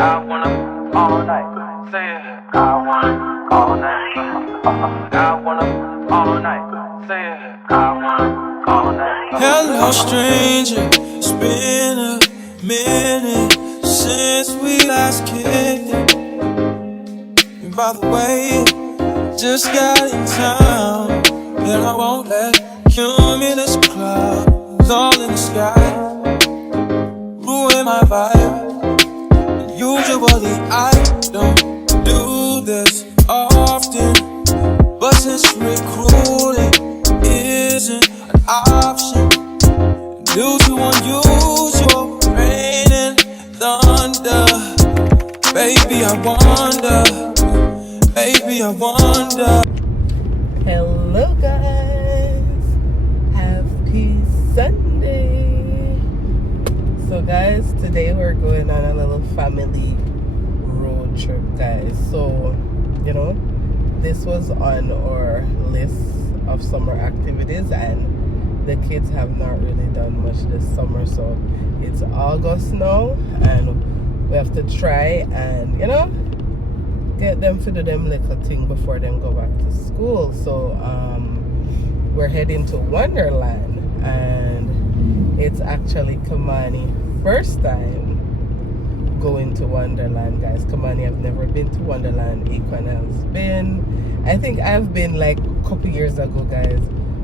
I wanna all night. Say it. I wanna all night. I wanna all night. Say it. I wanna all night. Hello, stranger. It's been a minute since we last kicked it. And by the way, just got in town, and I won't let cumulus clouds all in the sky ruin my vibe. Usually I don't do this often, but since recruiting isn't an option due to unusual rain and thunder, baby I wonder. Hello guys, happy Sunday. So guys, today we're going on a little family road trip, guys. So, you know, this was on our list of summer activities, and the kids have not really done much this summer. So it's August now, and we have to try and, you know, get them to do them little thing before them go back to school. So we're heading to Wonderland, and it's actually Kamani first time going to Wonderland, guys. Kamani have never been to Wonderland. Akon has been. I think I've been like a couple years ago, guys.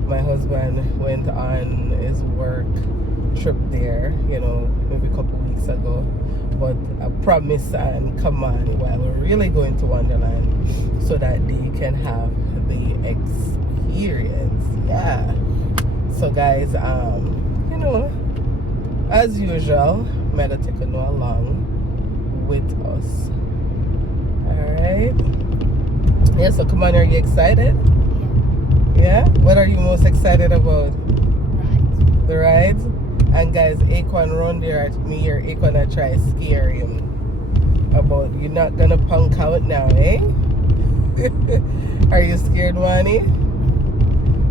My husband went on his work trip there, you know, maybe a couple weeks ago. But I promise and Kamani, while we're really going to Wonderland, so that they can have the experience. Yeah. So guys, you know, as usual, I'm gonna take a no along with us. Alright. Yeah, so come on, are you excited? Yeah? What are you most excited about? Rides. The rides? And guys, Akon run there at me here. Akon I try scare him about you're not gonna punk out now, eh? Are you scared, Wani?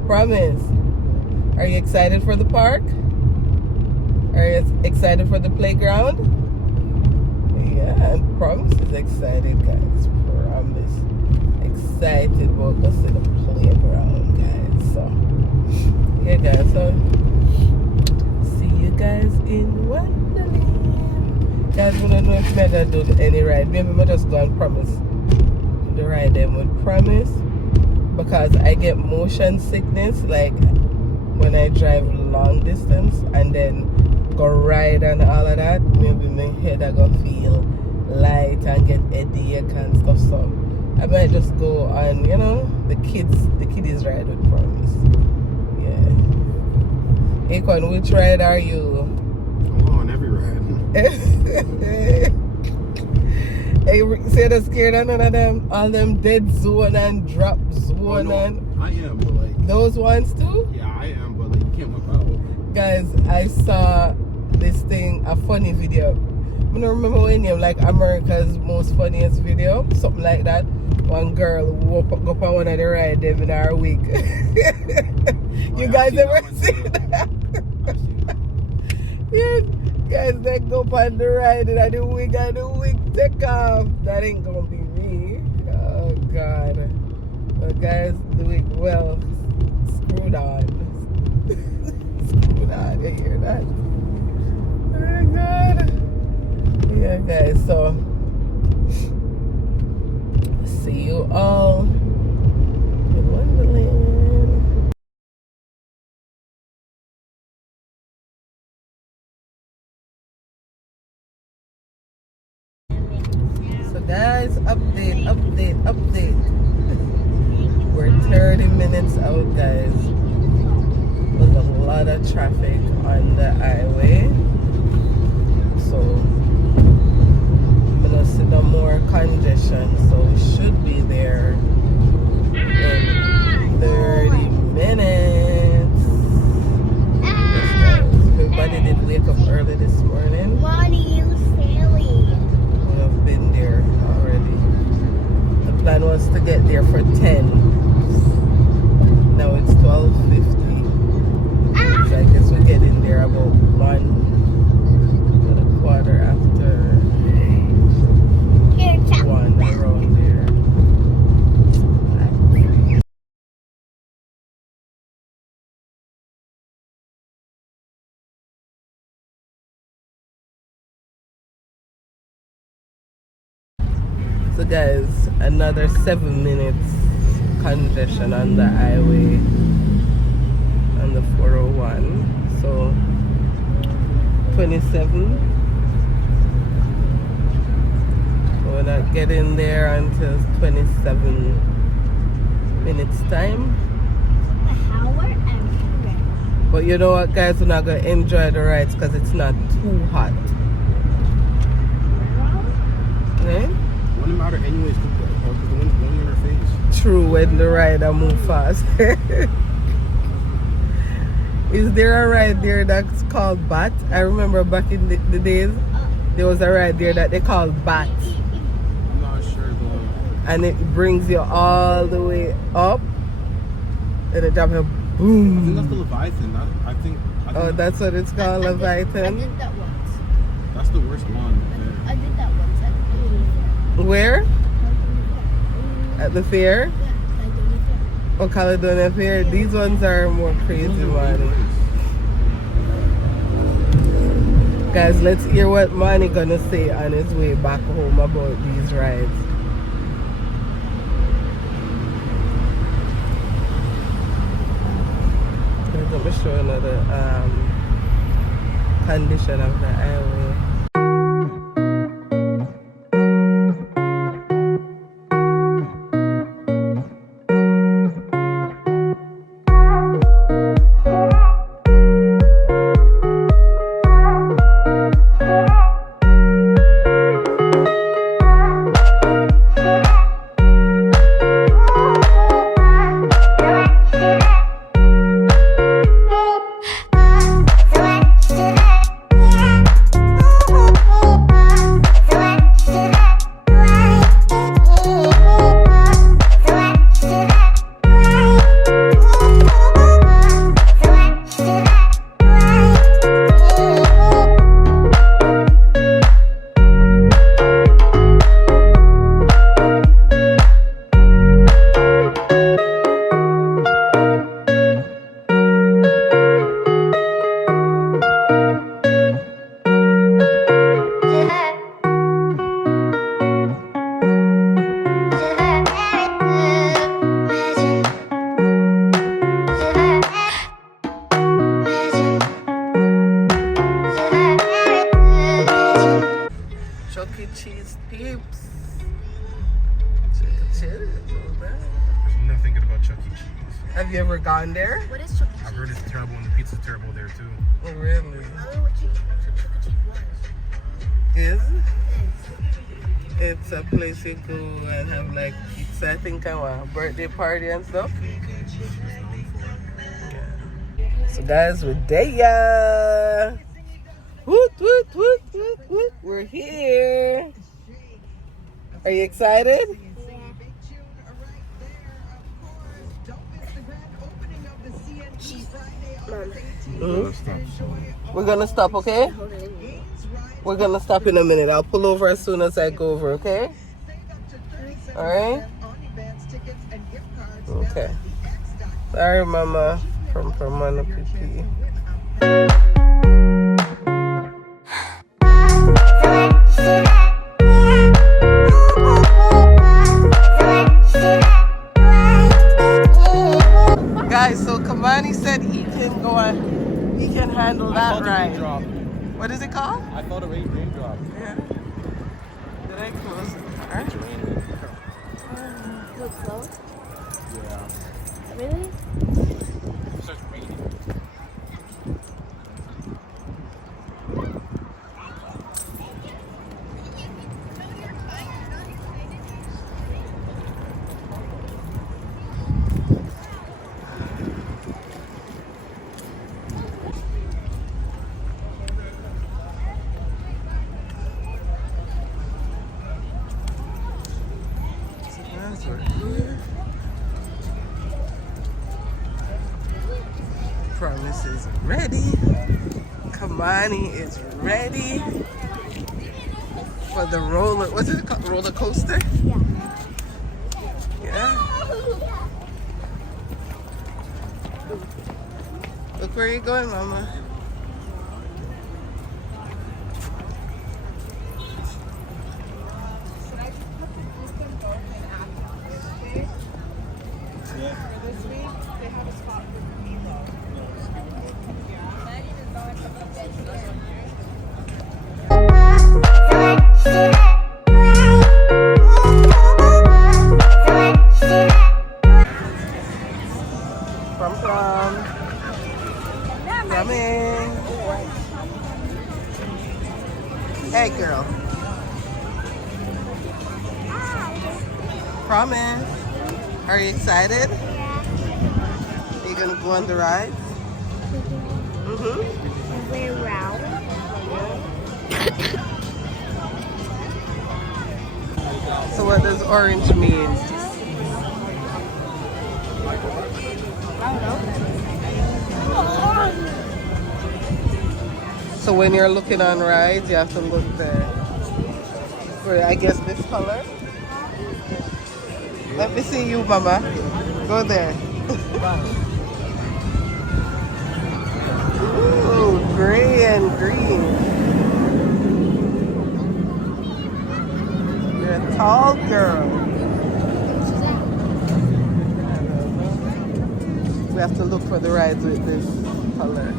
Promise. Are you excited for the park? Are you excited for the playground? Yeah, and Promise is excited, guys. Promise. Excited about us in the playground, guys. So, yeah, guys. So, see you guys in Wonderland. Guys, we don't know if I'm going to do any ride. Maybe I just go and Promise. The ride them with Promise. Because I get motion sickness, like, when I drive long distance and then go ride and all of that, maybe my head I go feel light and get headache and stuff. So I might just go on, you know, the kiddies ride with Promise. Yeah. Akon, which ride are you? I'm on every ride. Hey, say they're scared of none of them, all them dead zone and drop zone. Oh, no, and I am, but like those ones too? yeah, I am, but like you can't whip out. Guys, I saw this thing, a funny video. I don't remember what name, like America's Most Funniest Video, something like that. One girl woke up on one of the ride them in our week. You guys ever seen that? Yeah, guys, they go up on the ride and the wig take off. That ain't gonna be me. Oh God. But guys, the wig well screwed on. You hear that? Oh God. Yeah, guys, so see you all in Wonderland. So guys, update. We're 30 minutes out, guys. With a lot of traffic on the highway, so I'm gonna see no more congestion, so we should be there in 30 minutes. Yes, guys. Everybody did wake up early this morning. Bonnie, you silly. We have been there already. The plan was to get there for 10. Now it's 12:50. So I guess we're getting there about 1 quarter after So guys, another 7 minutes congestion on the highway on the 401. So 27. We're not getting there until 27 minutes time. But you know what, guys, we're not going to enjoy the rides because it's not too hot. Okay? Wouldn't matter anyways, because the wind's blowing in our face. True, when the rider move fast. Is there a ride there that's called Bat? I remember back in the days, there was a ride there that they called Bat. I'm not sure though. And it brings you all the way up. And it drops you, I think boom. that's the Leviathan. I think Oh, that's what it's called, I Leviathan? did that once. that's the worst one. I did that once at the Where? At the fair? Yeah, I did it. Oh, Caledonia Fair. These ones are more crazy, man. Guys, let's hear what Manny gonna say on his way back home about these rides. Let me show another condition of the highway. Chuck E. Cheese peeps. I'm not thinking about Chuck E. Cheese. Have you ever gone there? What is Chuck E. I've heard it's terrible and the pizza's terrible there too. Oh, really? I don't know what Chuck E. Is? was. It's a place you go and have like pizza, I think, and a birthday party and stuff. Yeah. So guys, we're there. Woot, woot, woot, woot, woot. We're here. Are you excited? We're gonna stop, okay? We're gonna stop in a minute. I'll pull over as soon as I go over, okay? Alright? Okay. Sorry, Mama. From Mama PP. Guys, so Kamani said he can go on, he can handle that ride. What is it called? I thought a raindrop. Yeah. Did I close the car? It's raining. Look slow. Yeah. Really? It starts raining. Promise is ready. Kamani is ready for the roller. What's it called? Roller coaster? Yeah. Yeah. Look where you're going, Mama. promise. Are you excited? Yeah. Are you gonna go on the ride? Mm-hmm. Way round. So what does orange mean? So when you're looking on rides, you have to look there. For, I guess, this color. Let me see you, Mama. Go there. Ooh, gray and green. You're a tall girl. We have to look for the rides with this color.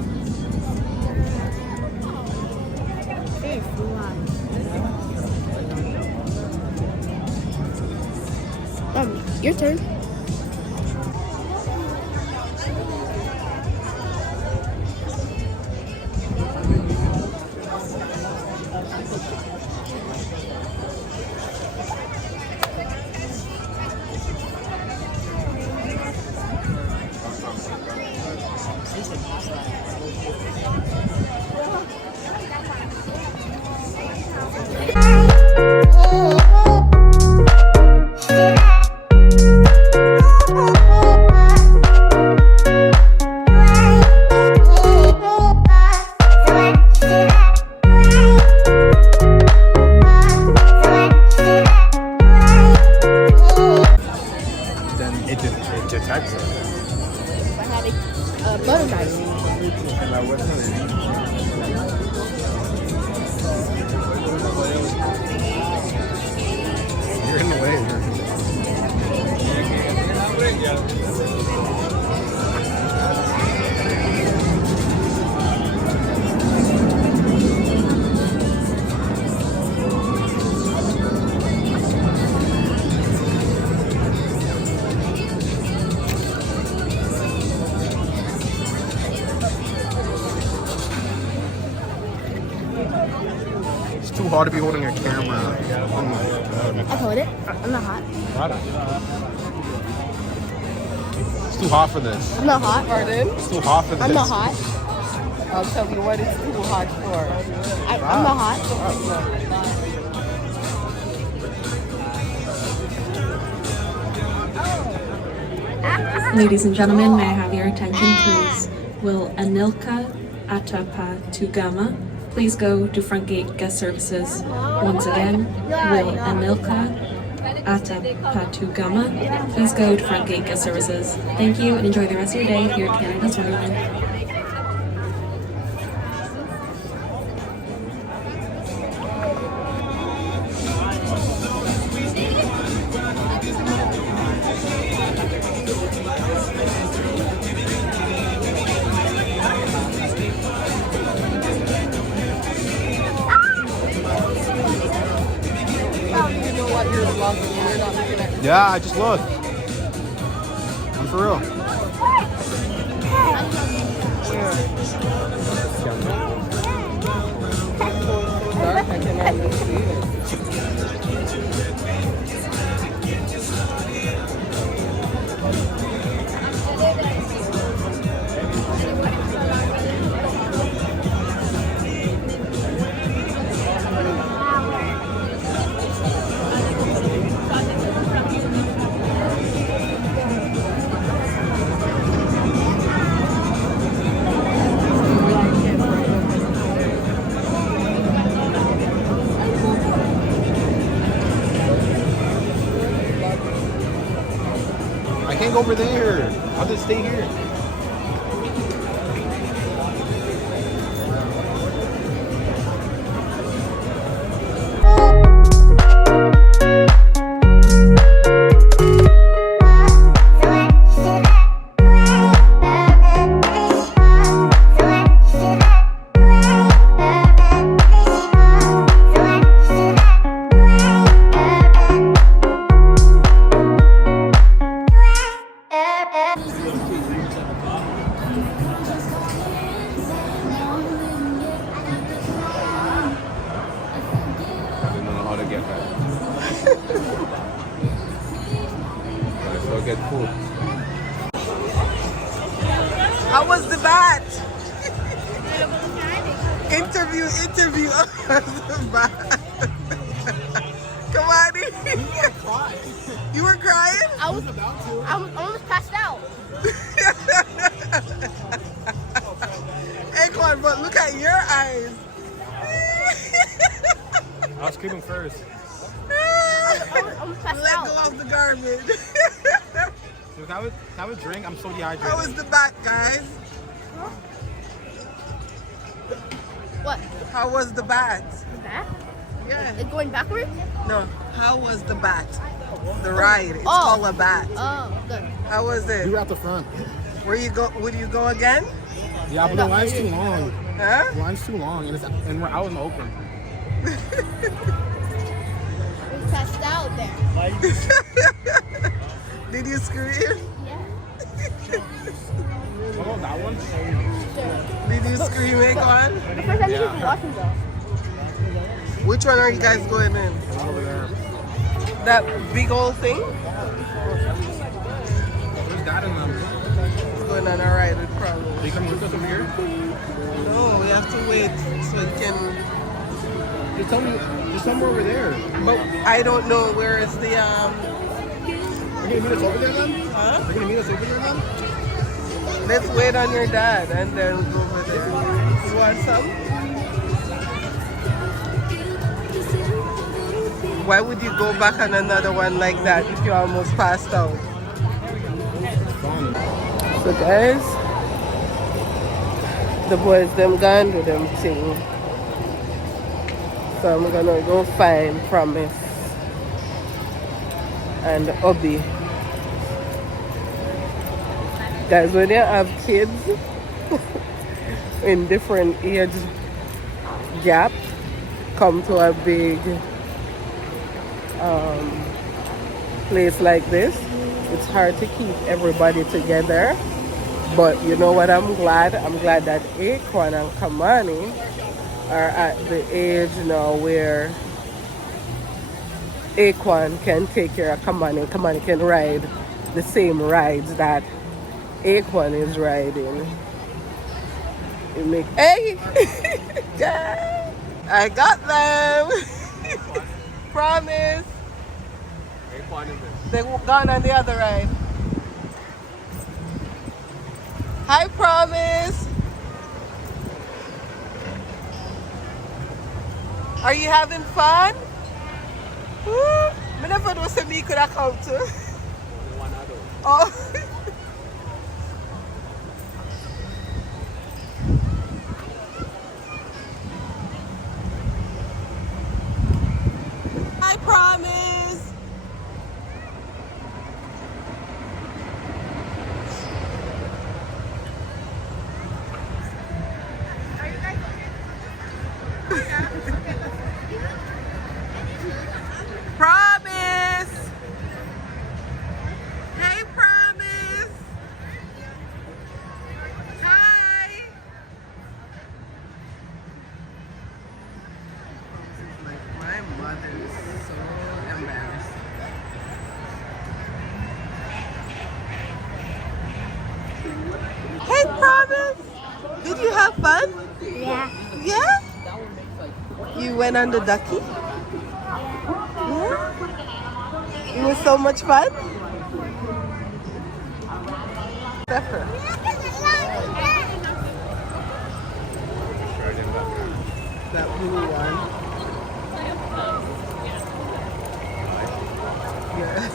Your turn. Then it detects it. I had a butter knife. And I wasn't. You're in the way. It's too hard to be holding a camera. Oh my god. I'll hold it. I'm not hot. It's too hot for this. I'm not hot. Pardon? It's too hot for this. I'm not hot. I'll tell you what it's too hot for. I'm not hot. Ladies and gentlemen, may I have your attention, please? Will Anilka Atapatugama please go to front gate guest services? Once again, will Anilka Atapatugama please go to front gate guest services? Thank you and enjoy the rest of your day here at Canada's Wonderland. Yeah, I just looked. I'm for real. Dark, I can hardly see it. I can't go over there. I'll just stay here. I didn't know how to get that. get food. How was the bat? Interview. How was the bat? Come on in. You were crying? I was almost passed out. Hey, come on, but look at your eyes. I was screaming first. I almost passed Let out. go of the garbage. Look, have a drink. I'm so dehydrated. How was the bat, guys? What? How was the bat? Back? Yeah. It's going backwards? No. How was the bat? The ride. It's called a bat. Oh, good. How was We it? were at the front. Would you go again? Yeah, but the line's too long. Huh? The line's too long, and we're out in the open. We passed out there. Did you scream? What about that one? Did you scream, Akon? The first time you was watching though. Which one are you guys going in? Over there. That big old thing? Where's that in them? It's going on a ride with problems. Are you coming with us over here? No, we have to wait so you can. Just tell me. Just somewhere over there. But I don't know where is the You're gonna meet us over there then? Huh? You're gonna meet us over there then? Let's wait on your dad and then go over there. You want some? Why would you go back on another one like that if you almost passed out? Fun. So guys, the boys them gone do them thing. So I'm gonna go find Promise and Obi. Guys, when you have kids in different age gap, come to a big place like this, it's hard to keep everybody together. But you know what, I'm glad that Akon and Kamani are at the age now where Akon can take care of Kamani and Kamani can ride the same rides that Akon is riding. It make, hey! Yeah, I got them! Promise! They gone on the other ride. Hi, Promise! Are you having fun? Woo! I never know if me could have come to. Oh. I promise. Promise. Hey, Promise. Hi. My mother is so embarrassed. Hey, Promise. Did you have fun? Yeah. Yeah? You went on the ducky? Yeah? It was so much fun? Pepper. That blue one. Yes.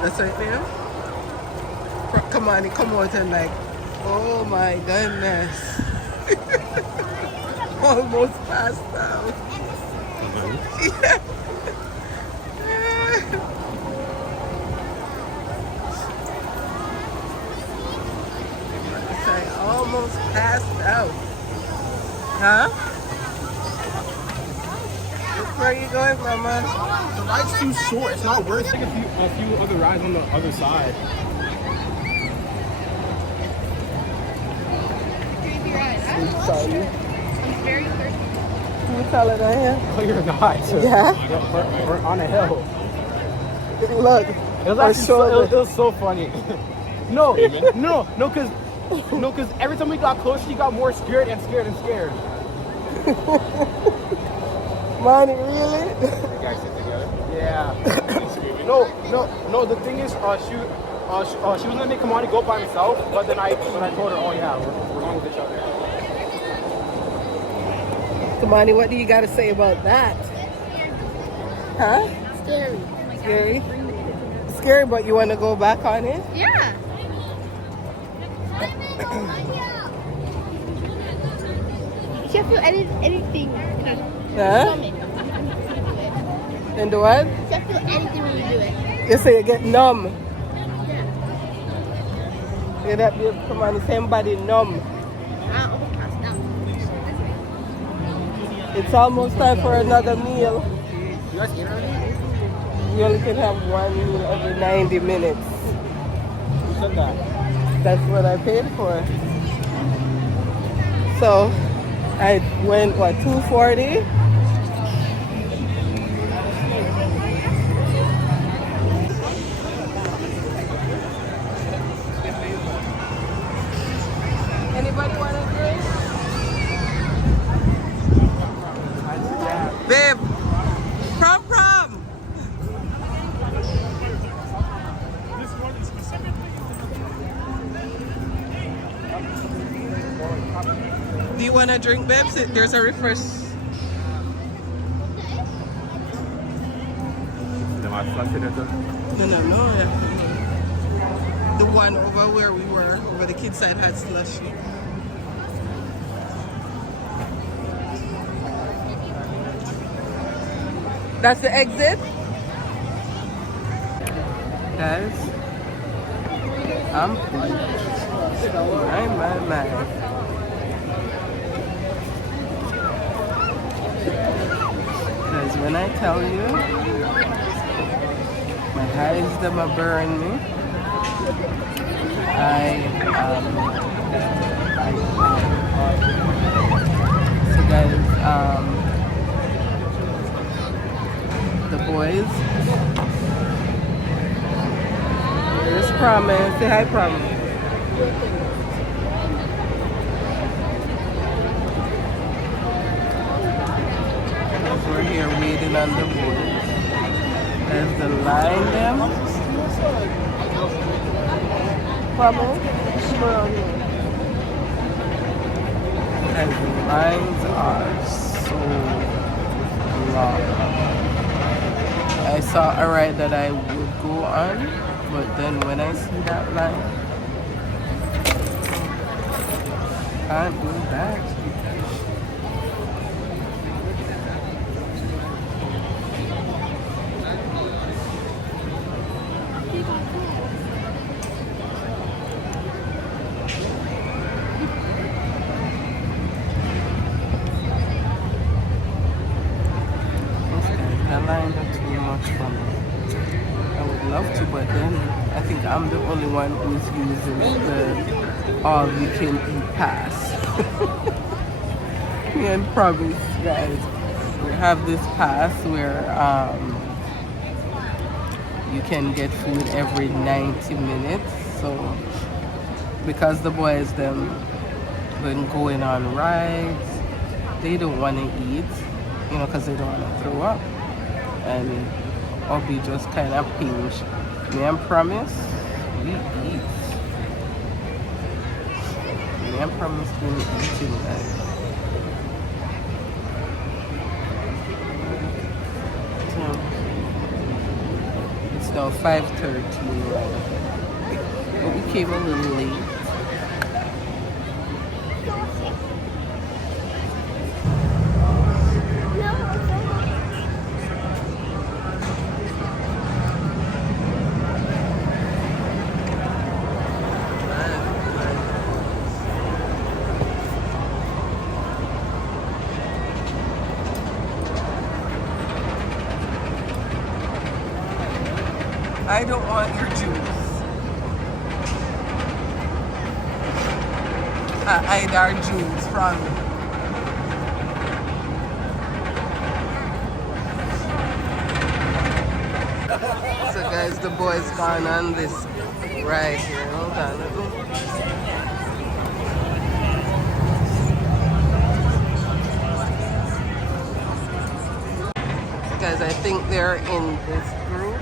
That's right there. Come on, come out and like, oh my goodness. Almost passed out. Yeah. I almost passed out. Huh? Where are you going, Mama? The ride's too short. It's not worth it. A few other rides on the other side. Sorry. I'm very thirsty. Can you tell it on here? Oh, you're not. Yeah? We're on a hill. Look, It was her actually shoulder. it was so funny. No, because every time we got close, she got more scared and scared and scared. Money, really? You guys sit together? Yeah. No. The thing is, she was gonna make Kamani go by himself, but then I told her, oh yeah, we're going with each other. Kamani, what do you got to say about that? Huh? Scary. Scary? Scary, but you want to go back on it? Yeah. You can't feel anything in your Huh? stomach. And the what? You can't feel anything when you do it. You say you get numb. Yeah, that be come on, the same body numb. I'll pass out. It's almost time for another meal. You guys eat already? You only can have one meal every 90 minutes. Who said that? That's what I paid for. So I went, what, $240? Anybody want a drink? Babe, prom. Do you want a drink, babe? There's a refresh. No. Yeah. The one over where we were, over the kids' side, had slushy. That's the exit? Guys, I'm my. Because when I tell you, my eyes them are burning me. So guys, the boys. Here's Promise. Say hi, Promise. We're here waiting on the boys. There's the line them. Promise. And the lines are so long. I saw a ride that I would go on, but then when I see that line, can't do that. But then I think I'm the only one who's using the all-you-can-eat pass. Me and Promise, guys, we have this pass where you can get food every 90 minutes. So because the boys them been going on rides, they don't want to eat, because they don't want to throw up, and or be just kind of pinched. Me and Promise, we eat. Me and Promise been eating, guys. So, it's now 5:13, right? But we came a little late. I don't want your juice. I hide our juice from you. So Guys, the boys gone on this ride here. Hold on. Guys, I think they're in this group.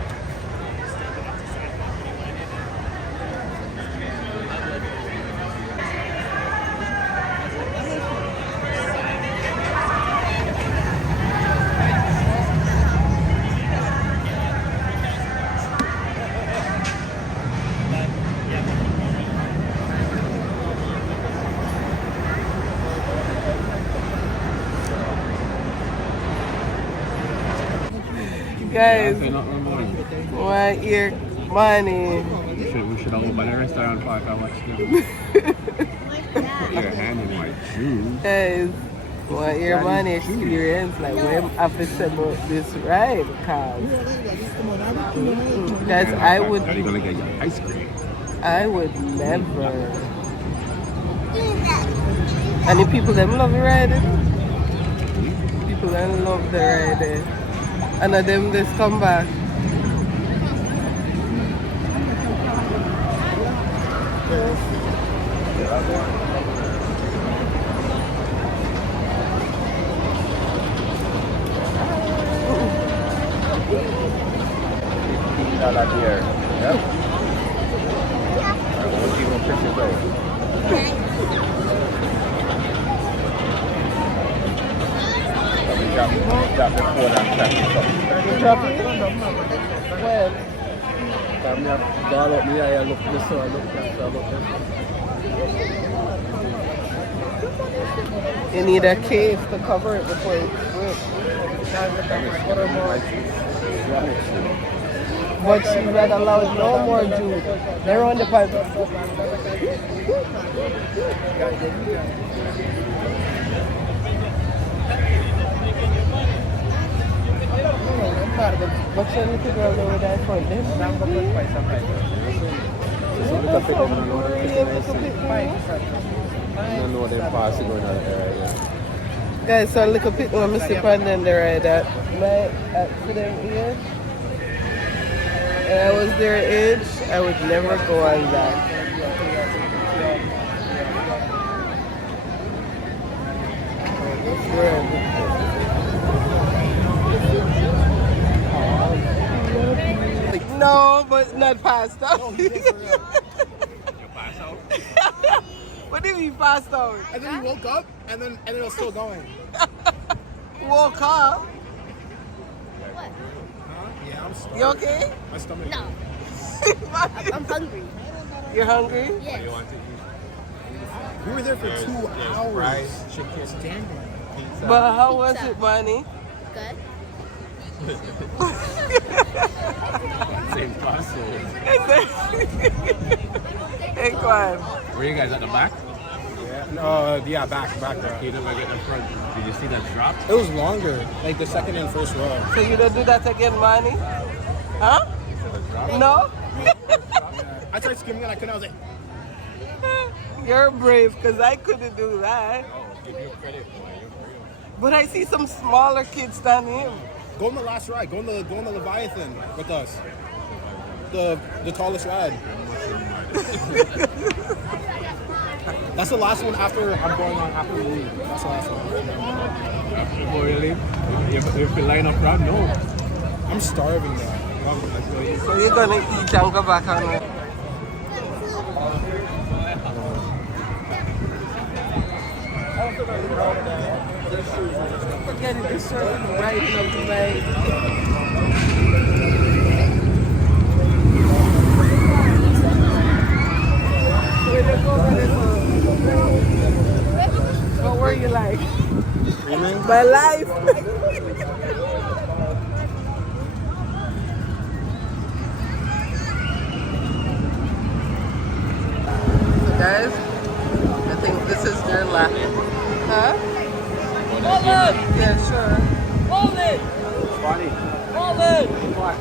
Guys, want your money. We should all go by the restaurant park and watch them. Your hand in my shoes. Guys, want your money experience. Like, when have to say about this ride, cause guys, I would. Are you gonna get your ice cream? I would never. And the people them love the ride. People them love the ride. And of them just come back. $15 beer. Yep. We'll give them $50. Drop it for that Drop it? When? Come here, ball up me, I look this way, look this way. You need a cave to cover it before it swims. But she's not allowed no more juice. They're on the pipe. But you need to go over there for this. I don't know they're passing going on there. Guys, so look at people when Mr. Brandon there right at to them age. And I was their age, I would never go on that. No, but not passed out. You pass out? What do you mean passed out? And then you woke up, and then it was still going. Woke up? What? Yeah, I'm sorry. You okay? My stomach. No. I'm hungry. You're hungry? Yes. We were there for 2 hours. Right. Standing. But how was it, Bonnie? Good. Same castle. Hey, Kwan. Were you guys at the back? Yeah, back there. You didn't get in front. Did you see that drop? It was longer, like the second and first row. So you don't do that again, Bonnie? Huh? No? I tried screaming and I couldn't. I was like, You're brave, because I couldn't do that. give you credit. But I see some smaller kids standing in. Go on the last ride. Go on the Leviathan with us. The tallest ride. That's the last one after I'm going on after we leave. That's the last one. Before we leave? If we line up around, no. I'm starving now. So you're going to eat and go back on it. Forget it, it's right up the way. What were you like? My life. So guys, I think this is their lap. Huh? Hold it! Yeah, sure. Hold it! Funny. Hold it! What?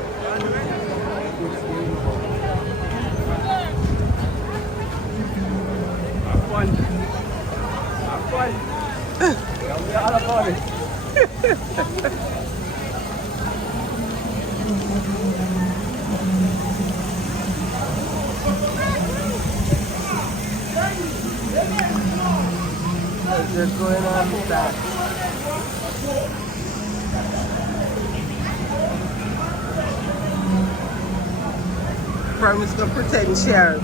Have fun. Have fun. Tell me all about it. They're going on that. Promise to pretend share.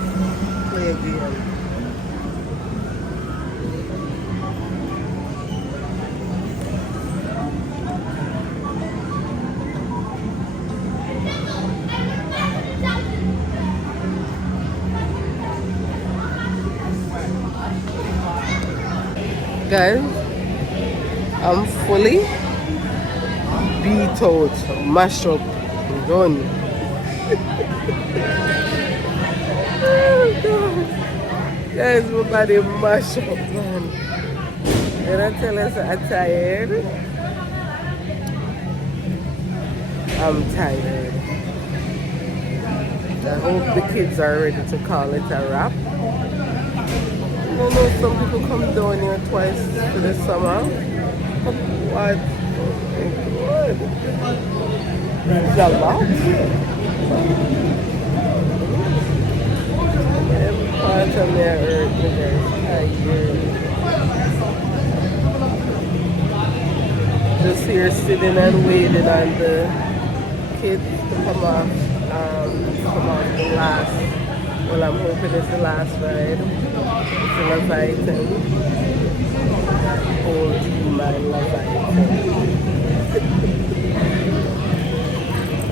Play a game. Guys, I'm fully beat out, mashed up, done. Oh God. Guys, my body mashed up, man. Did I tell us I'm tired? I'm tired. I hope the kids are ready to call it a wrap. I know some people come down here twice for the summer. But what? Oh my God. It's a lot. Every part of me hurt me, guys. Just here sitting and waiting on the kids to come off the last. Well, I'm hoping it's the last ride. It's a Leviathan. Whole team and Leviathan.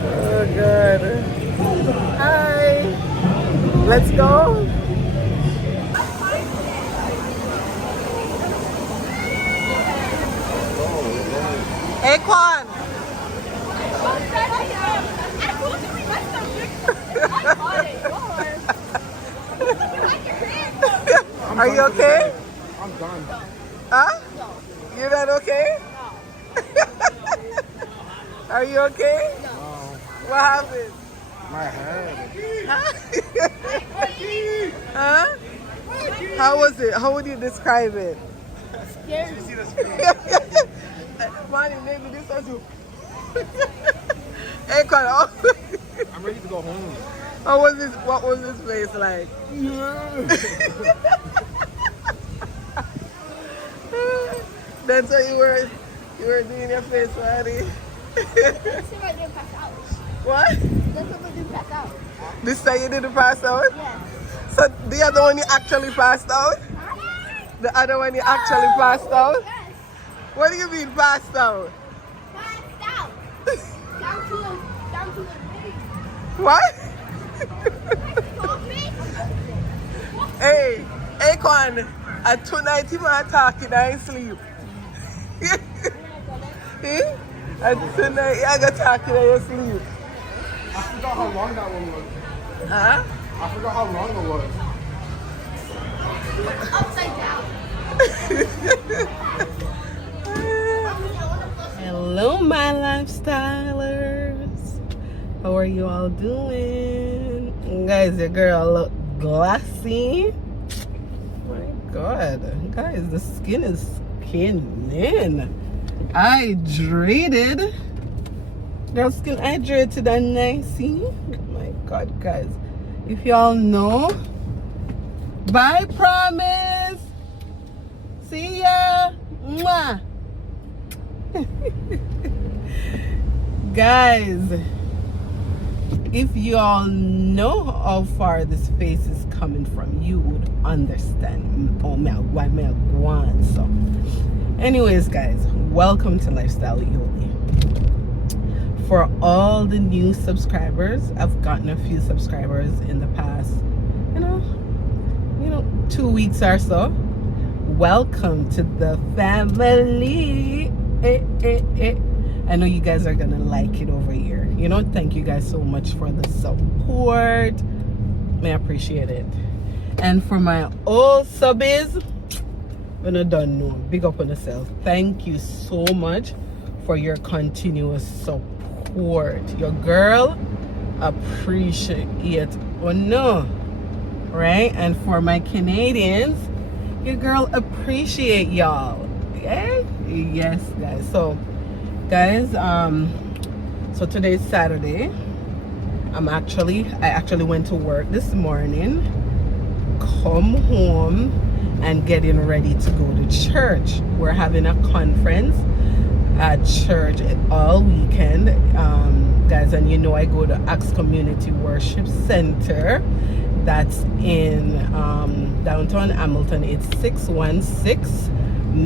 Oh God. Hi. Let's go. Hey, Quan. Are you okay? I'm done. Huh? You're not okay? Are you okay? No. What happened? My head. Huh? How was it? How would you describe it? Scary. Money, maybe this was you. Hey, Quan, I'm ready to go home. how was this? What was this place like? That's what you were doing your face, buddy. That's if I didn't pass out. What? That's if I didn't pass out. This time you didn't pass out? Yes. So the other one you actually passed out? The other one you actually passed out? Yes. What do you mean passed out? Passed out. Down to the What? coffee. Hey, Quan, at tonight you are talking and sleep. Eh? And tonight you are talking and you sleep. I forgot how long that one was. Huh? I forgot how long it was. Upside down. Hello, my lifestylers. How are you all doing? Guys, your girl look glassy. My God. Guys, the skin is skinning. Hydrated. Girl, skin hydrated and nice. See? My God, guys. If y'all know, bye, promise. See ya. Mwah. Guys, if you all know how far this face is coming from, you would understand why me go on. So anyways, guys, welcome to Lifestyle Yoli. For all the new subscribers, I've gotten a few subscribers in the past, you know 2 weeks or so. Welcome to the family. I know you guys are gonna like it over here. Thank you guys so much for the support. I appreciate it. And for my old subbies, when I don't know, big up on yourself. Thank you so much for your continuous support. Your girl appreciate it. Oh no, right? And for my Canadians, your girl appreciate y'all. Yeah? Yes, guys. So guys, so today's Saturday. I actually went to work this morning, come home, and getting ready to go to church. We're having a conference at church all weekend, guys, and you know I go to Axe Community Worship Center. That's in downtown Hamilton. It's 616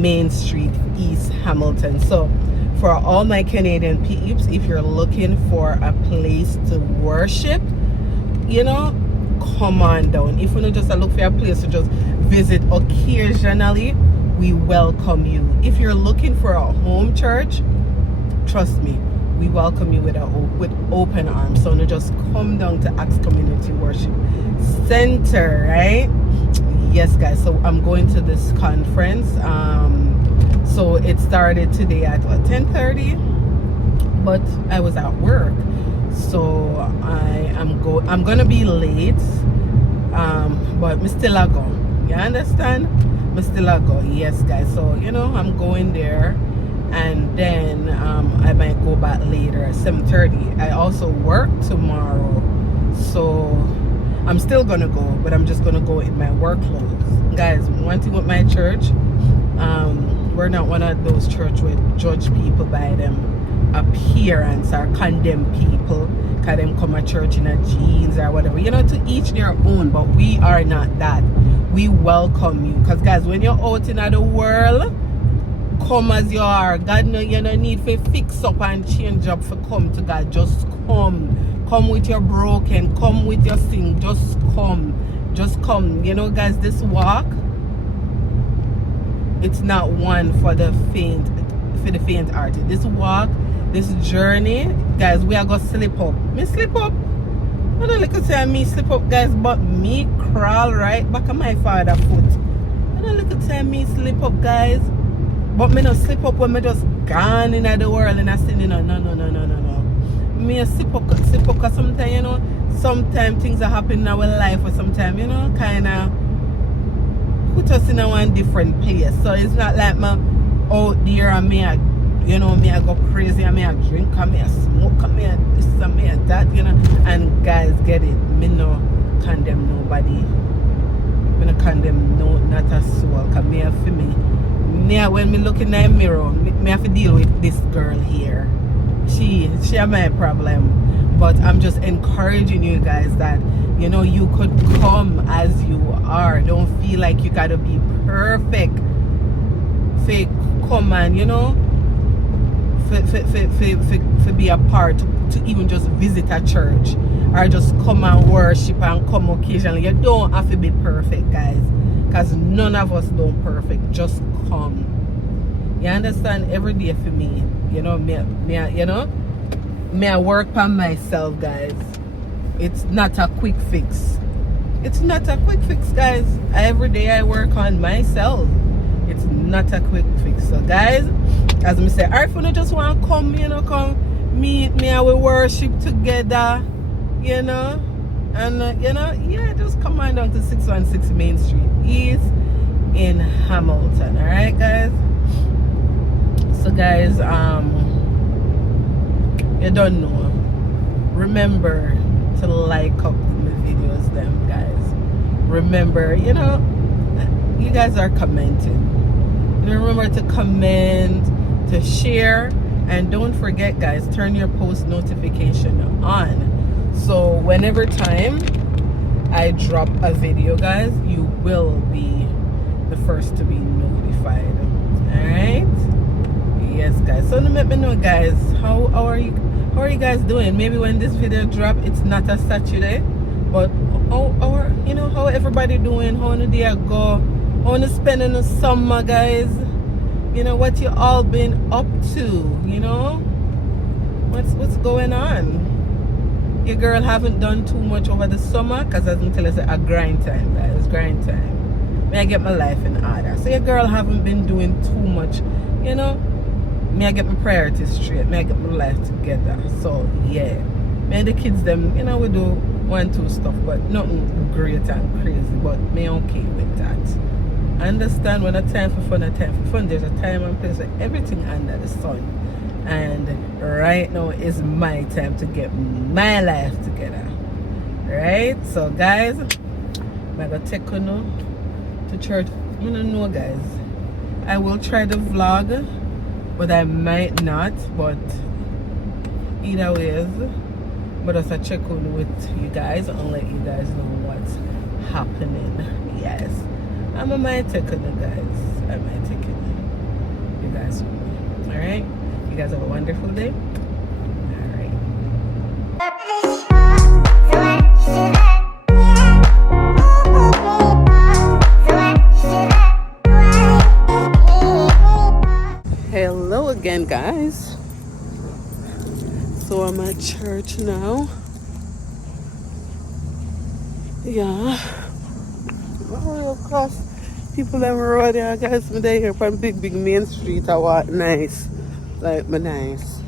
Main Street, East Hamilton. So for all my Canadian peeps, if you're looking for a place to worship, you know, come on down. If you don't just look for a place to just visit occasionally, we welcome you. If you're looking for a home church, trust me, we welcome you with open arms. So no, just come down to Axe Community Worship Center, right? Yes, guys. So I'm going to this conference. So it started today at 10:30, but I was at work, so I'm gonna be late. But me still a go. You understand? Me still a go. Yes, guys. So you know I'm going there, and then I might go back later at 7:30. I also work tomorrow, so I'm still gonna go, but I'm just gonna go in my work clothes. Guys, one thing with my church, we're not one of those church where judge people by them appearance or condemn people because them come to church in a jeans or whatever. You know, to each their own, but we are not that. We welcome you, because guys, when you're out in the world, come as you are. God, no, you don't need to fix up and change up for come to God. Just come with your broken, come with your sin. Just come. You know, guys, this walk, it's not one for the faint-hearted. This walk, this journey, guys, we are gonna slip up. Me slip up. I don't like to say me slip up, guys, but me crawl right back on my father's foot. I don't like to say me slip up, guys, but me not slip up when me just gone in the world and I say, no. Me a slip up because sometimes, you know, sometimes things are happening in our life, or sometimes, you know, kind of put us in a one different place. So it's not like me out there and me a, you know, me a go crazy and me a drink and me a smoke and me a this and me a that, you know. And guys, get it, me no condemn nobody. Me no condemn not a soul, because me a for me when me look in the mirror, me have to deal with this girl here. She my problem. But I'm just encouraging you guys that, you know, you could come as you are. Don't feel like you gotta be perfect. Fake come and, you know, for be a part to even just visit a church or just come and worship and come occasionally. You don't have to be perfect, guys, because none of us don't perfect. Just come. You understand? Every day for me, you know, me I work on myself, guys. It's not a quick fix. It's not a quick fix, guys. Every day I work on myself. It's not a quick fix. So guys, as I say, if you just want to come, you know, come meet me and we worship together, you know, and you know, yeah, just come on down to 616 Main Street East in Hamilton. All right, guys. So guys, you don't know, remember to like up my videos them, guys. Remember, you know, you guys are commenting. Remember to comment, to share, and don't forget, guys, turn your post notification on, so whenever time I drop a video, guys, you will be the first to be notified. All right? Yes, guys. So let me know, guys, how are you guys doing? Maybe when this video drop, it's not a Saturday, but you know, how everybody doing, how the day go, how to spend in the summer, guys. You know, what you all been up to, you know, what's going on. Your girl haven't done too much over the summer, because as I'm telling you, a grind time, guys, grind time. May I get my life in order. So your girl haven't been doing too much, you know. May I get my priorities straight, may I get my life together. So yeah, me and the kids them, you know, we do 1-2 stuff, but nothing great and crazy, but me okay with that. I understand when a time for fun, there's a time and place for everything under the sun. And right now is my time to get my life together. Right? So guys, I'm gonna take you now to church. I don't know guys. I will try the vlog, but I might not. But either ways, but just check on with you guys and let you guys know what's happening. Yes. I might take you guys. I might take you guys with me. Alright? You guys have a wonderful day. Alright. Hello again, guys. So I'm at church now. Yeah. Oh, of course. People that were road there, guys. Me there here on big main street. I walk nice. Like me nice.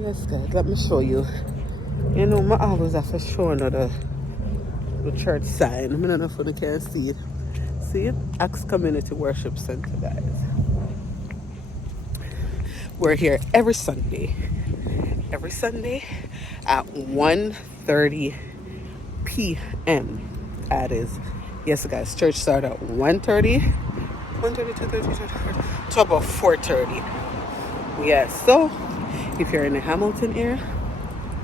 Yes, guys. Let me show you. You know, I always have to show another the church sign. I don't know if you can see it. See it? Axe Community Worship Center, guys. We're here every Sunday at 1:30 p.m. That is, yes guys, church started at 1:30, 2:30, to about 4:30. Yes, so if you're in the Hamilton area,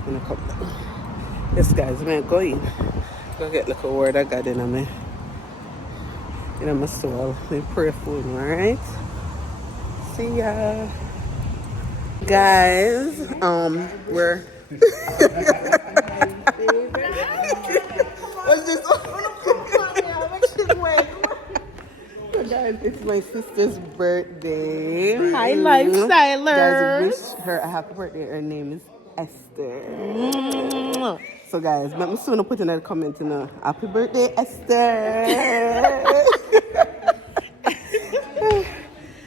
I'm gonna come down. Yes guys, I'm gonna go in. Go get like a word I got in my soul. We pray for you, alright? See ya. Guys, we're what's this? Guys, it's my sister's birthday. Hi, lifestylers. Guys, wish her a happy birthday. Her name is Esther. So guys, let me soon put in a comment in a happy birthday, Esther.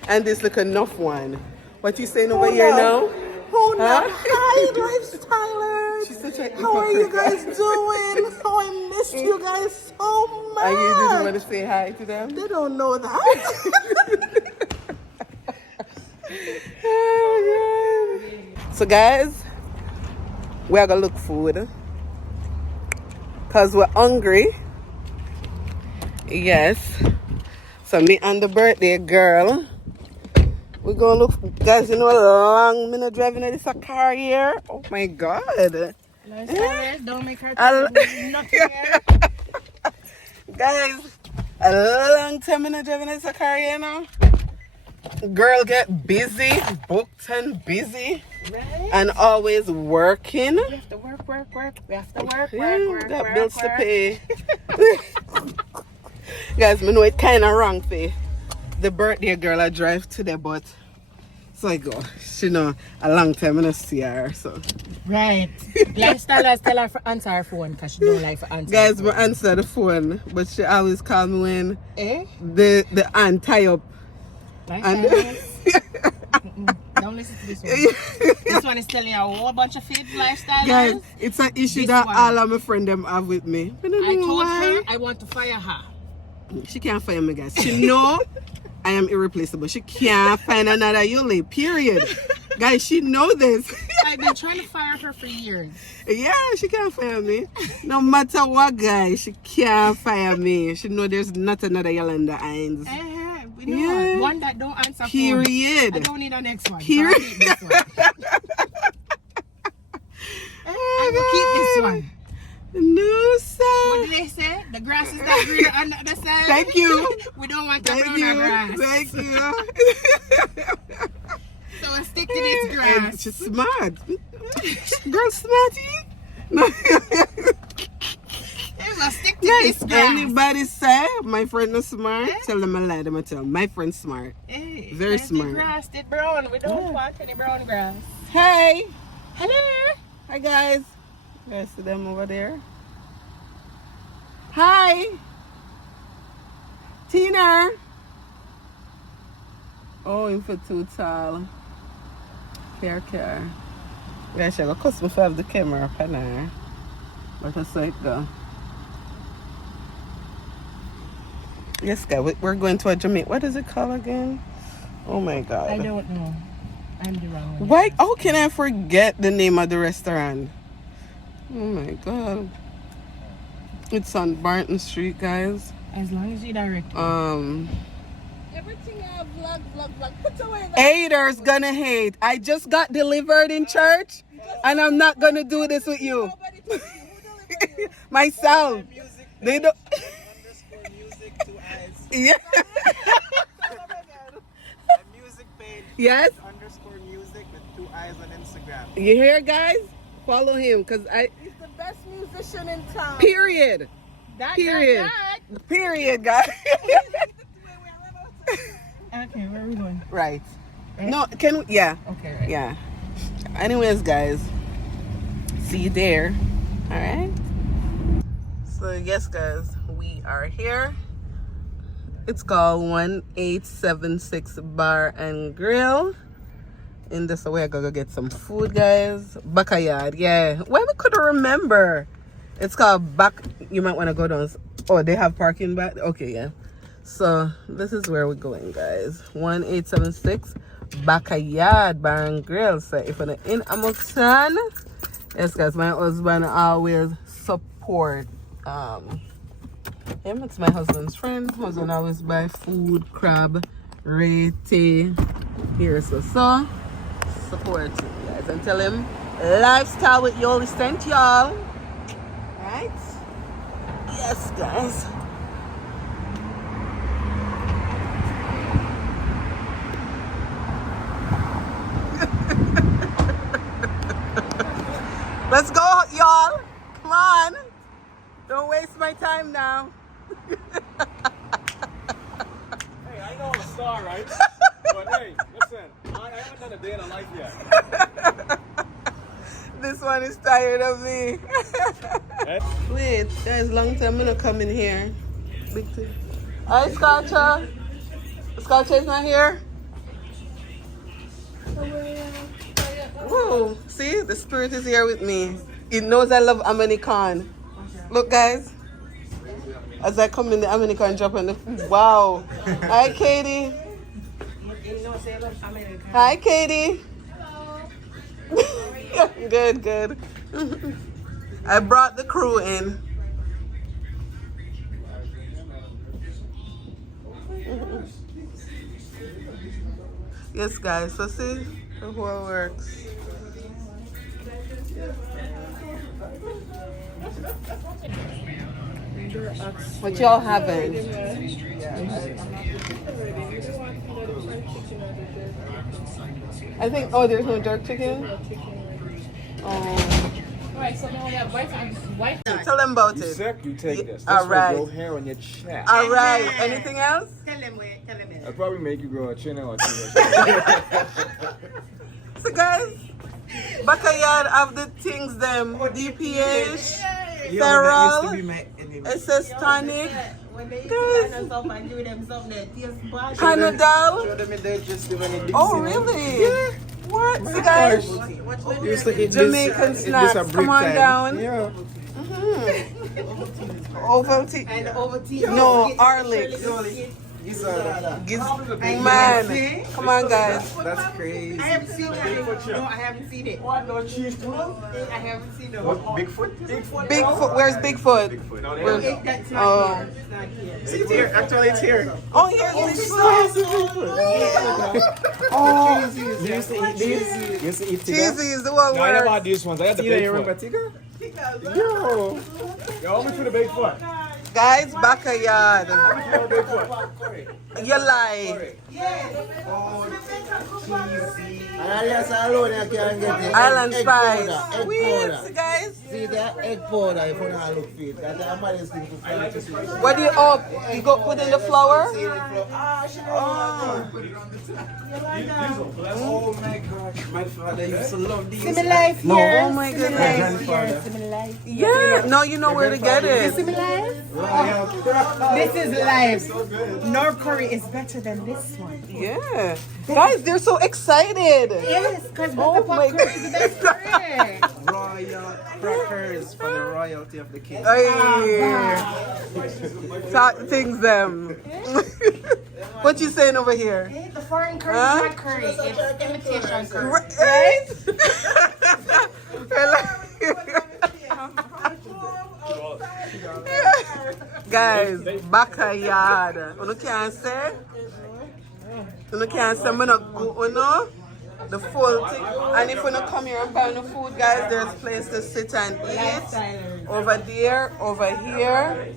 And this look enough one. What you saying over here now? Oh no! Huh? Hi, lifestylers. She's such a How are you hypocrite. guys doing? Oh, I missed you guys so much. And you didn't want to say hi to them? They don't know that. Oh, God. So guys, we are gonna look food because we're hungry. Yes. So me and the birthday girl, we're gonna look, guys, you know how long me not driving this a car here? Oh my God. Don't make her nothing. Guys, a long time me not driving this a car here now. Girl get busy, booked and busy, Right? and always working. We have to work. We have to work. Got bills to pay. Guys, me know it kind of wrong for the birthday girl I drive today, but so I go. She know a long time I don't see her, so. Right. Lifestylers tell her to answer her phone because she don't like to answer. Guys, I answer the phone, but she always call me when the the hand tie up. And don't listen to this one. This one is telling you a whole bunch of fake lifestylers. guys, it's an issue This that one. all of my friends them have with me. I don't know I told why. her I want to fire her. She can't fire me, guys. She know I am irreplaceable. She can't find another Yuli, period. Guys, she know this. I've been trying to fire her for years. Yeah, she can't fire me. No matter what, guys, she can't fire me. She know there's not another Yolanda Hines. We know Yeah. one that don't answer Period. phone. I don't need a next one. Period. So I'll keep this one. I will keep this one. No, sir. What did they say? The grass is not greener on the other side. Thank you. We don't want to Thank brown you. our grass. Thank you. So I stick to this And grass. she's smart. Girl, smarty. No. I stick to Yes, this grass. anybody say my friend is smart, tell them I lie, them I tell them. My friend's smart. Hey, Very let smart. The grass did brown. We don't want any brown grass. Hey. Hello. Hi, guys. You guys see them over there? Hi. Tina. Oh, I'm for too tall. Care. Guys, I cuss me have the camera up on her. But I saw it go. Yes, guys, we're going to a Jamaican. What is it called again? Oh my God. I don't know. I'm the wrong one. Why? How can I forget the name of the restaurant? Oh my god. It's on Barton Street, guys. As long as you direct me. Everything I vlog. Put away. Haters gonna hate. I just got delivered in church, and I'm not gonna do this with you. Myself. They don't. Music, 2 eyes. Yeah. Music page. Yes. _music with 2 eyes on Instagram. You hear, guys? Follow him, cause He's the best musician in town. Period. Period. Period, guys. Okay, where are we going? Right. No, can we? Yeah. Okay, right. Yeah. Anyways, guys, see you there. All right. So yes, guys, we are here. It's called 1876 Bar and Grill. In this way, I gotta go get some food, guys. Backyard, yeah. Well, we couldn't remember. It's called back. You might want to go down. Oh, they have parking back. Okay, yeah. So this is where we're going, guys. 1876 Backyard Bar and Grill. So if you're in Hamilton, yes, guys, my husband always support him. It's my husband's friend. Husband always buy food, crab, rate here. So support him, guys, and tell him lifestyle with Yoli sent y'all. Right? Yes, guys. Let's go, y'all. Come on. Don't waste my time now. Hey, I know I'm a star, right? But hey, listen, I haven't done a day in a life yet. This one is tired of me. Wait, guys, long time I'm gonna come in here. Big thing. Hi, Scotcha. Scotcha is not here. Whoa, see, the spirit is here with me. It knows I love American. Look, guys, as I come in the American drop on the wow. Hi, Katie. Hi, Katie. Good. I brought the crew in. Yes, guys, so see how it works. What y'all having? I think, oh, there's no jerk chicken? Oh. Alright, so now we have white. Tell them about You it. sick? You take this. All This right. will grow hair on your chest. All right. Anything else? I'll probably make you grow a chin or two. So, guys, backyard of the things them DPH, Feral, SS Tonic, Panadol. Oh, really? Yeah. What? So, guys, Jamaican snacks. Come on down. Yeah. Ovaltine. No, Arlic. Man, come on, guys. That's crazy. I haven't seen it. No, I haven't seen it. What? No cheese too? I haven't seen it. What? Bigfoot? Bigfoot. Where's Bigfoot? Where's, oh. It's here. Actually, it's here. Oh, here's Bigfoot. Oh, cheesy is the one No, I never where. had these ones. I had the You remember Bigfoot. Tigger? Yo, hold me for the Bigfoot. Guys, backyard. Bigfoot. You lie. Island spice. Sweet, guys. See that egg powder if you don't look fit. That's the hardest thing to find. What do you you go put in the flour? See the flour. Oh my gosh, my father used to love these. Simi-Life here. Oh my goodness. Simi-Life. Yeah. No, you know where to get it. Simi-Life? This is life. North Korea is better than this one. Yeah. Guys, they're so excited. Yes, because Oh my popcorn is the best Korea. Royal crackers for the royalty of the king. Hey. Talk things them. What you saying over here? Hey, the foreign curry Huh? is not curry. It's imitation curry. Right? Guys, backyard. You can't say? You can't say me not go, you know? The full thing. And if you don't come here and buy the food, guys, there's a place to sit and eat. Over there, over here.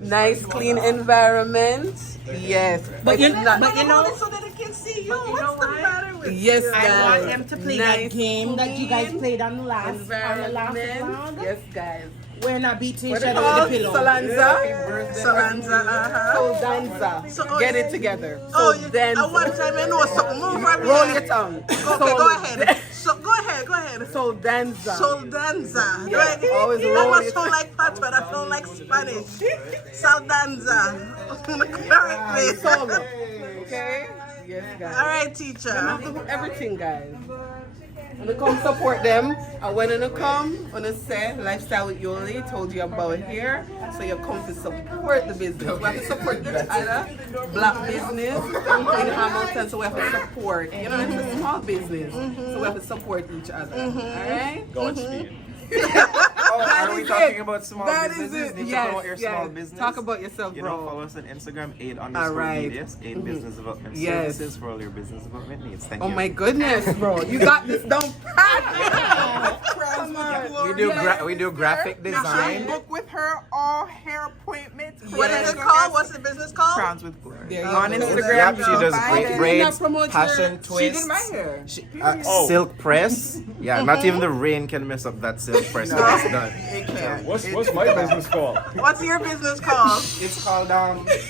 Nice, clean environment. Yes. But you It's not- know, so that they can see you. What's the matter with Yes, guys. I want them to play that game that you guys played on the last environment. round. Yes, guys. We're not beating each What other it with called? the pillow. Solanza. Soldanza. Get it together. Soldanza. One time I know something. Move from Roll here. your tongue. Okay, go ahead. So go ahead. Soldanza. Soldanza. Yeah. Always That roll must your sound like patois. That sound like Spanish. Soldanza. Correctly. Solo. Okay? Yes, guys. All right, teacher. Everything, guys. When you come support them, and when you come, when you say Lifestyle with Yoli, told you about here, so you come to support the business. We have to support each other, black business in Hamilton, so we have to support. You know, it's a small business, so we have to support each other. All right? Godspeed. Are we talking about small businesses? Need to Yes, promote your small business? Talk about yourself, You bro. know, follow us on Instagram, All right. @_medias, Business Development Yes. Services for all your business development needs. Thank Oh you. my goodness, bro. You got this down pat. Come on. We do graphic design. Book with her all hair appointments. What is it called? What's the business called? Crowns with glory. There you On go. Instagram, Yep, you she can does find great it. braids, promote passion your- twists. She did my hair. Silk press. Yeah, not even the rain can mess up that silk press. That's done. What's my business called? What's your business called? It's called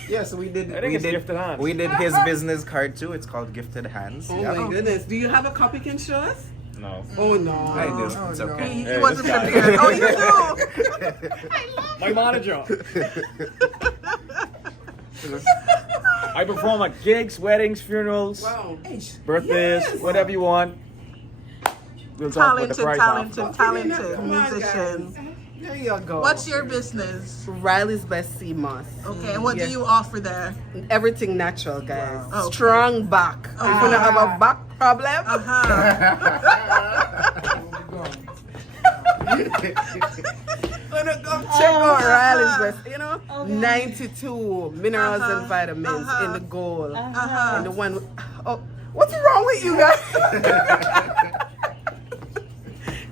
yes, we did. I think we it's did. Gifted Hands. We did his business card too. It's called Gifted Hands. Oh Yeah. my goodness. Do you have a copy can show us? No. Oh no. I do. It's okay. He wasn't prepared. Oh, you do? My manager. I perform at gigs, weddings, funerals, Wow. birthdays, Yes. whatever you want. We'll talk about the price after. Talented Come on, musician. guys. There you go. What's your business? Riley's Best Sea Moss. Okay, what Yeah. do you offer there? Everything natural, guys. Okay. Strong back. If you don't have a back problem, gonna come check out Riley's Best. You know, 92 minerals and vitamins in the gold. And the one. Oh, what's wrong with you guys?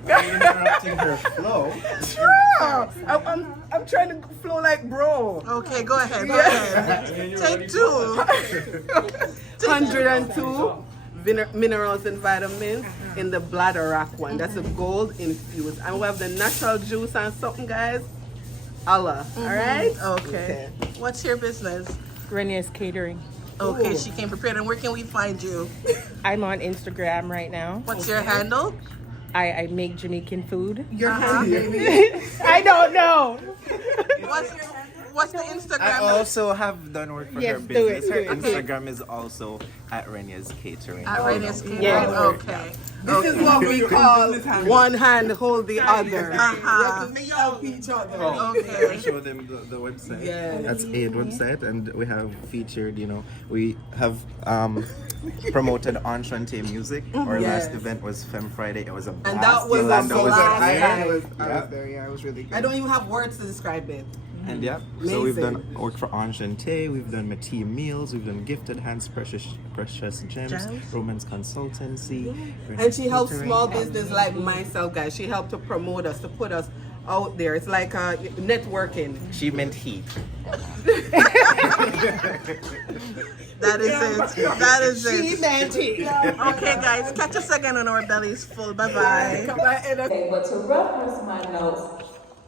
Interrupting her flow. Sure. I'm trying to flow like bro. Okay, go ahead. Go ahead. Take two. 102 minerals and vitamins in the bladder rock one. That's a gold infused. And we have the natural juice and something, guys. Allah. All right? Okay. What's your business? Renee's Catering. Okay, she came prepared. And where can we find you? I'm on Instagram right now. What's your handle? I make Jamaican food. Your hand, baby. I don't know. What's the Instagram? I also have done work for Yes, her do business. it, Her do it. Instagram is also @Renya's Catering. At Radius Catering. Yes. Okay. This is what we call one hand hold the other. We Uh-huh. have to help each other. I Okay. show them the website. Yes. That's Aid website, and we have featured. We have promoted Enchante music. Our Yes. last event was Femme Friday. It was a blast. And that was Yolanda the was last there. time. I was there, yeah, it was really good. I don't even have words to describe it. And yeah, so we've Amazing. done work for Enchante, we've done Matia Meals, we've done Gifted Hands, Precious Gems, Romance Consultancy. And she helps Catering. small business like myself, guys. She helped to promote us, to put us out there. It's like networking. She meant heat. That is it. That is it. Magic. Okay, guys. Catch us again on Our Bellies Full. Bye-bye. Okay, but to reference my notes,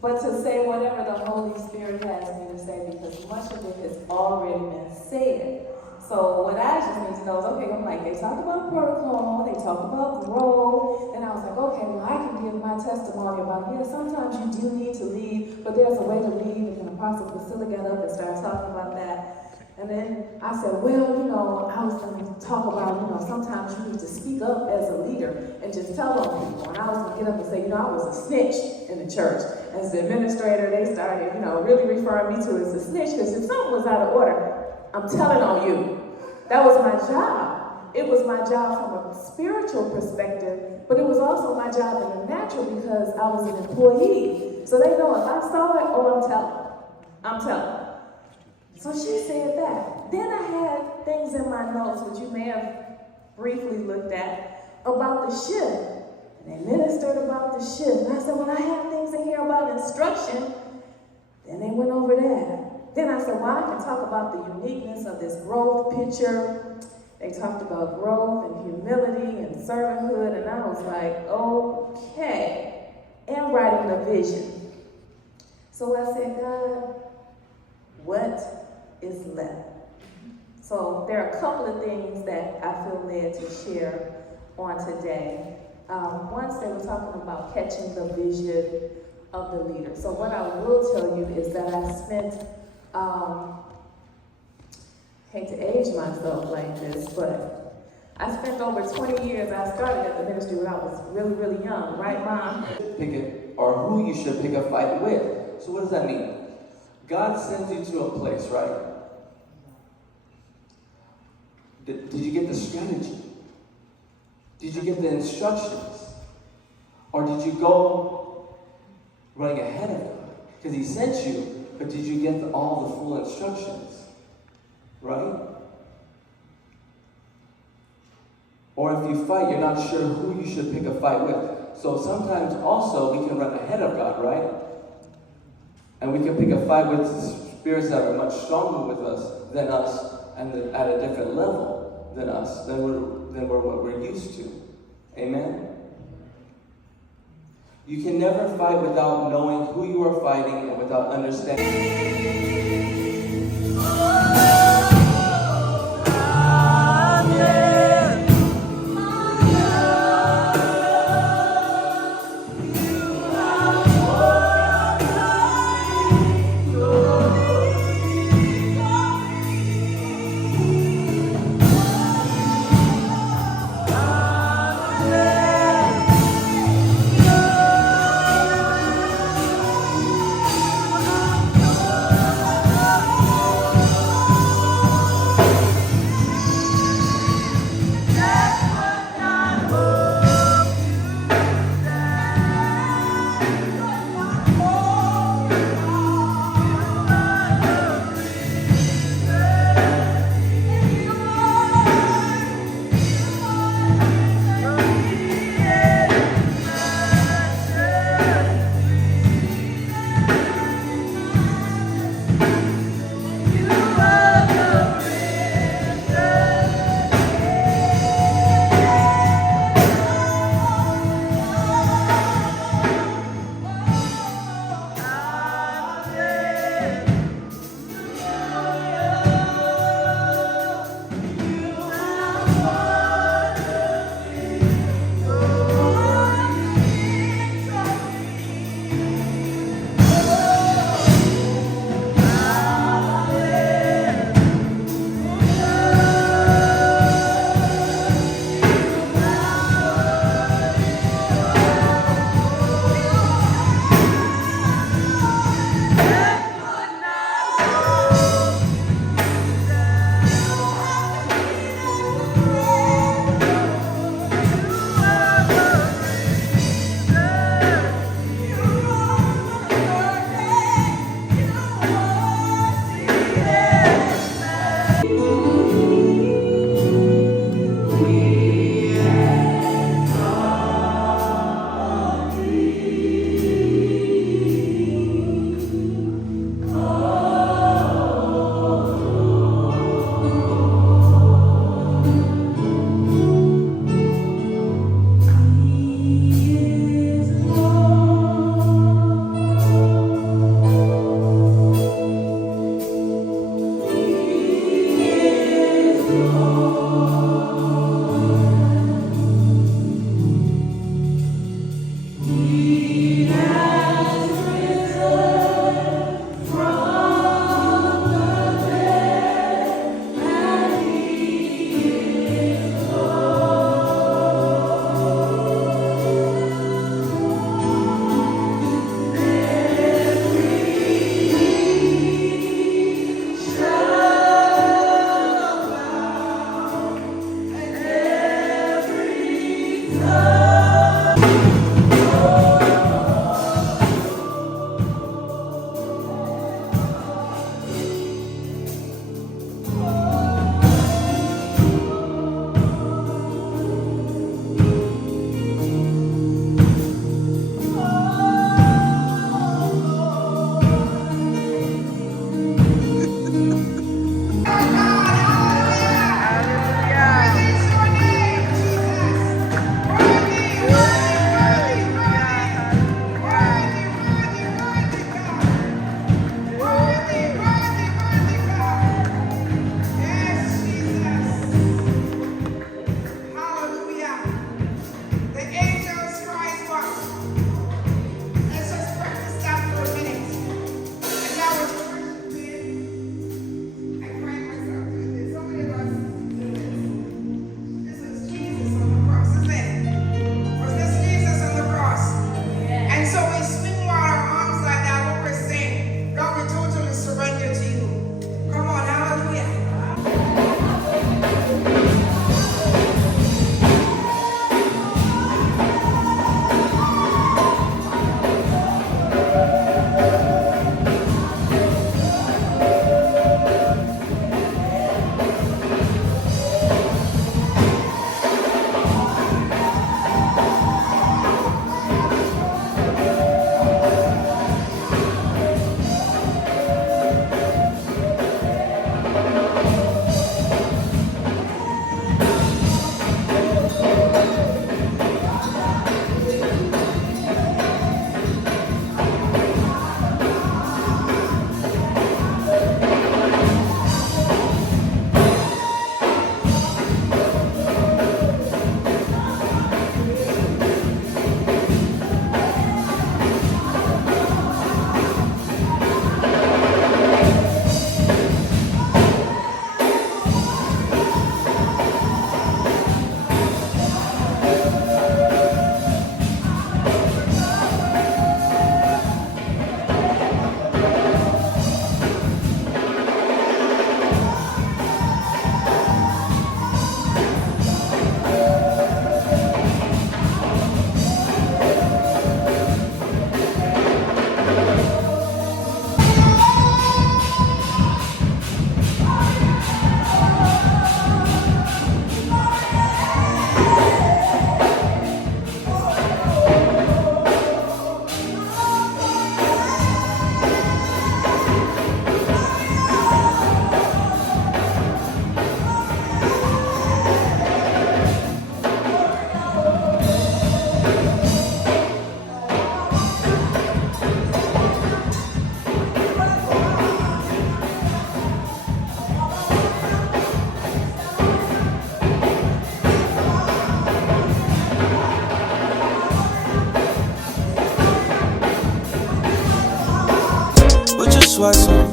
but to say whatever the Holy Spirit has me to say, because much of it has already been said. So what I just need to know is, okay, I'm like, they talked about protocol, they talked about growth, and I was like, okay, well, I can give my testimony about, yeah, sometimes you do need to lead, but there's a way to lead, and Apostle Priscilla got up and started talking about that. And then I said, well, I was going to talk about, sometimes you need to speak up as a leader and just tell on people. And I was going to get up and say, I was a snitch in the church. As the administrator, they started, really referring me to as a snitch, because if something was out of order, I'm telling on you. That was my job. It was my job from a spiritual perspective, but it was also my job in the natural because I was an employee. So they know if I saw it, oh, I'm telling. I'm telling. So she said that. Then I had things in my notes, which you may have briefly looked at, about the shift. And they ministered about the shift. And I said, well, I have things in here about instruction. Then they went over that. Then I said, well, I can talk about the uniqueness of this growth picture. They talked about growth and humility and servanthood. And I was like, okay. And writing the vision. So I said, God, what is left? So there are a couple of things that I feel led to share on today. Once they were talking about catching the vision of the leader. So what I will tell you is that I spent, hate to age myself like this, but I spent over 20 years. I started at the ministry when I was really, really young, right, Mom? Pick it, or who you should pick a fight with. So what does that mean? God sends you to a place, right? Did you get the strategy? Did you get the instructions? Or did you go running ahead of him? Because he sent you, but did you get all the full instructions? Right? Or if you fight, you're not sure who you should pick a fight with. So sometimes also we can run ahead of God, right? And we can pick a fight with spirits that are much stronger with us than us and at a different level than us, than we're what we're used to. Amen? You can never fight without knowing who you are fighting and without understanding.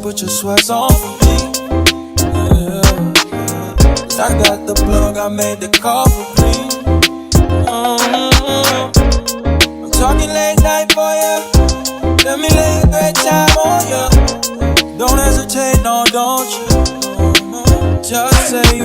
Put your sweats on for me. Yeah. 'Cause I got the plug, I made the call for me. I'm talking late night for ya.